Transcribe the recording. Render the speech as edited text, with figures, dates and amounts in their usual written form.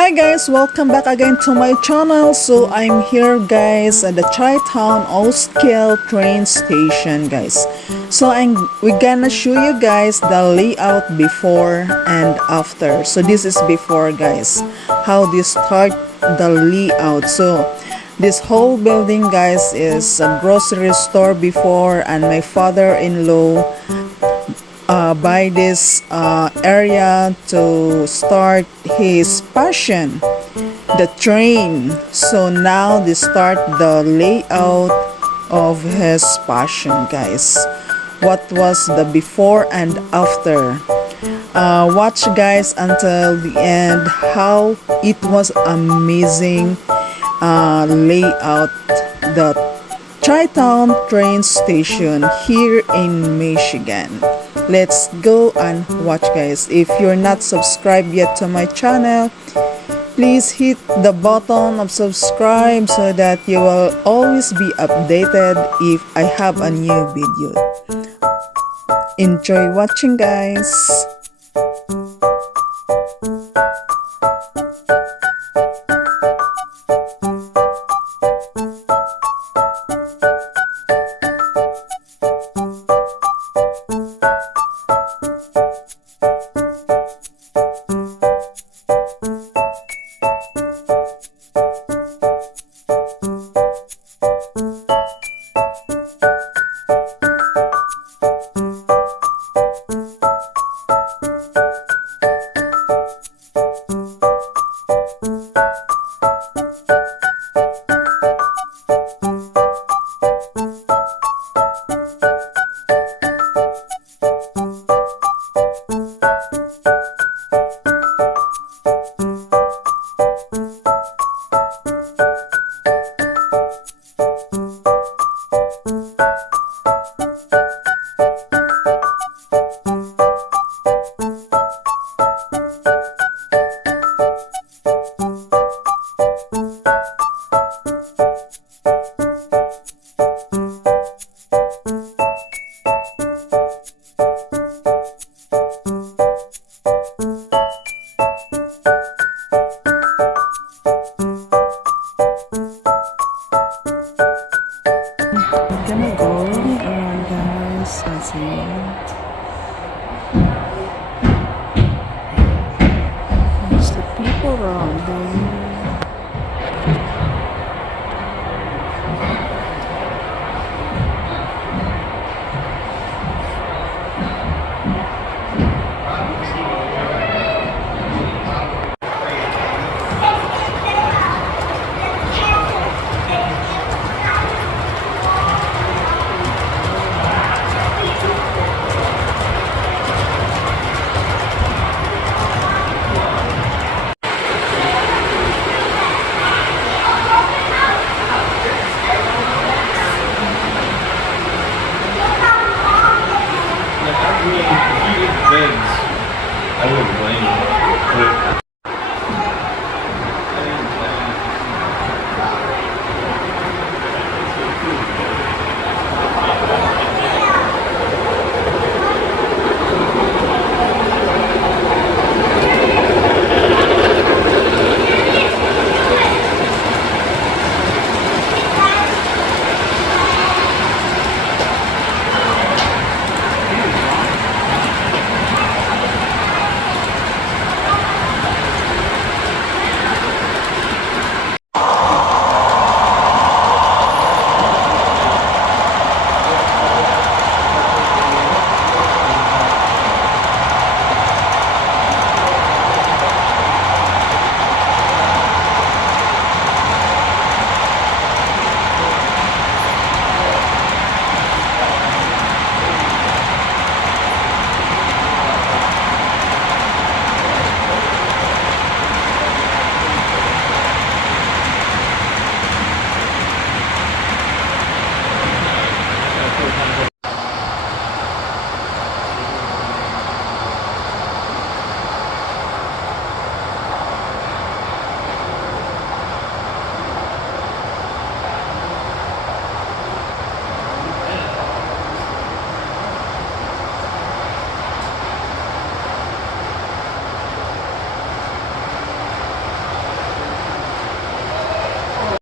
Hi guys, welcome back again to my channel. So I'm here guys at the Chi-Town Oakscale train station guys. So we're gonna show you guys the layout before and after. So this is before guys, how they start the layout. So this whole building guys is a grocery store before, and my father-in-law buy this area to start his passion, the train. So now they start the layout of his passion guys. What was the before and after? Watch guys until the end how it was amazing layout, the Chi-Town train station here in Michigan. Let's go and watch guys. If you're not subscribed yet to my channel, please hit the button of subscribe so that you will always be updated if I have a new video. Enjoy watching guys. I'm gonna go around guys and see. There's the people around there.